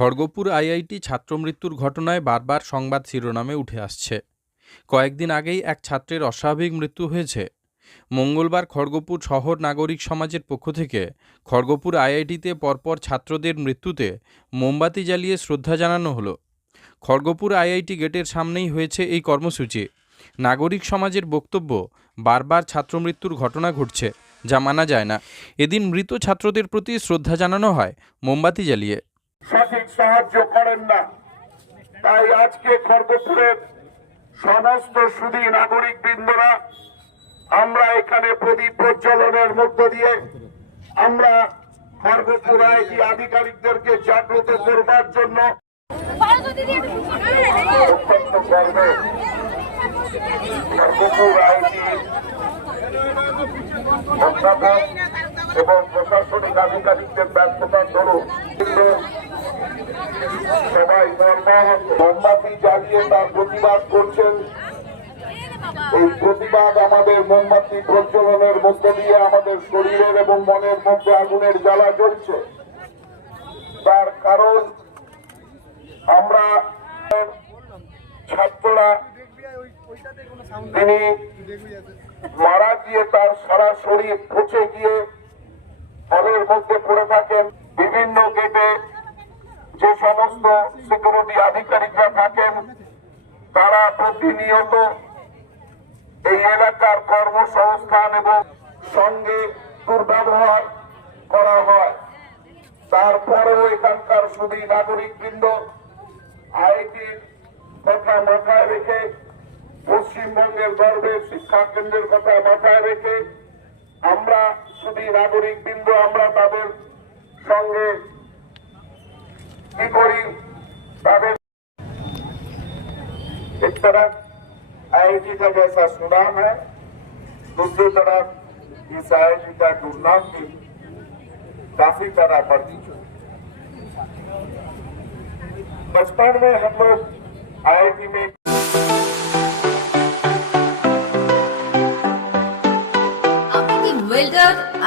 Kharagpur IIT ছাত্রমৃত্যুর ঘটনায় বারবার সংবাদ শিরোনামে উঠে আসছে। কয়েকদিন আগেই এক ছাত্রের অস্বাভাবিক মৃত্যু হয়েছে। মঙ্গলবার খড়গপুর শহর নাগরিক সমাজের পক্ষ থেকে খড়গপুর আইআইটিতে পরপর ছাত্রদের মৃত্যুতে মোমবাতি জ্বালিয়ে শ্রদ্ধা জানানো হলো। খড়গপুর আইআইটি গেটের সামনেই হয়েছে এই কর্মসূচি। নাগরিক সমাজের বক্তব্য, বারবার ছাত্রমৃত্যুর ঘটনা ঘটছে, যা মানা যায় না। এদিন মৃত ছাত্রদের প্রতি শ্রদ্ধা জানানো হয়, মোমবাতি জ্বালিয়ে। সঠিক সাহায্য করেন না। তাই আজকে খড়গপুরের সমস্ত সুদী নাগরিক বৃন্দরা আমরা এখানে প্রদীপ প্রজ্বলনের মধ্য দিয়ে আমরা খড়গপুর আইটি আধিকারিকদেরকে জাগ্রত করবার জন্য খড়গপুর আইটি অধ্যাপক এবং প্রশাসনিক আধিকারিকদের ব্যর্থতার দরুন সবাই মোমবাতি জ্বালিয়ে তার প্রতিবাদ করছেন। এই প্রতিবাদ আমাদের মোমবাতি প্রজ্বলনের মধ্য দিয়ে আমাদের শরীরের এবং মনের মধ্যে আগুনের জ্বালা জ্বলছে। তার কারণ আমরা ছাত্ররা, তিনি মারা গিয়ে তার সারা শরীর পচে গিয়ে হলের মধ্যে পড়ে থাকেন বিভিন্ন গেটে যে সমস্ত সিকিউরিটি আধিকারিকরা থাকেন, তারা প্রতিনিয়ত এই এলাকার কর্মসংস্থান এবং সঙ্গে দুর্ব্যবহার করা হয়। তারপরেও এখানকার সুদী নাগরিক বৃন্দ আইটির কথা মাথায় রেখে, পশ্চিমবঙ্গের গর্বের শিক্ষা কেন্দ্রের কথা মাথায় রেখে আমরা শুধু নাগরিক বিন্দু আমরা তাদের সঙ্গে কি করি তাদের एक तरफ आईआईटी का जैसा सुनाम है दूसरी तरफ इस आईआईटी का दुर्नाम भी काफी तरह बढ़ती चुकी बचपन में हम लोग आईआईटी में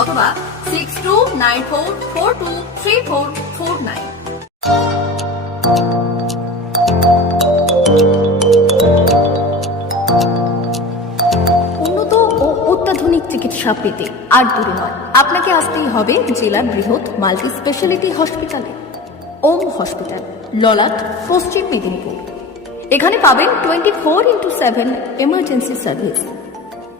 অথবা six two nine four four two three four four nine উন্নত ও অত্যাধুনিক চিকিৎসা পেতে আর দূরে নয়। আপনাকে আসতেই হবে জেলার বৃহৎ মাল্টি স্পেশালিটি হসপিটালে। ওম হসপিটাল, ললাট, পশ্চিম মেদিনীপুর। এখানে পাবেন twenty four into seven emergency service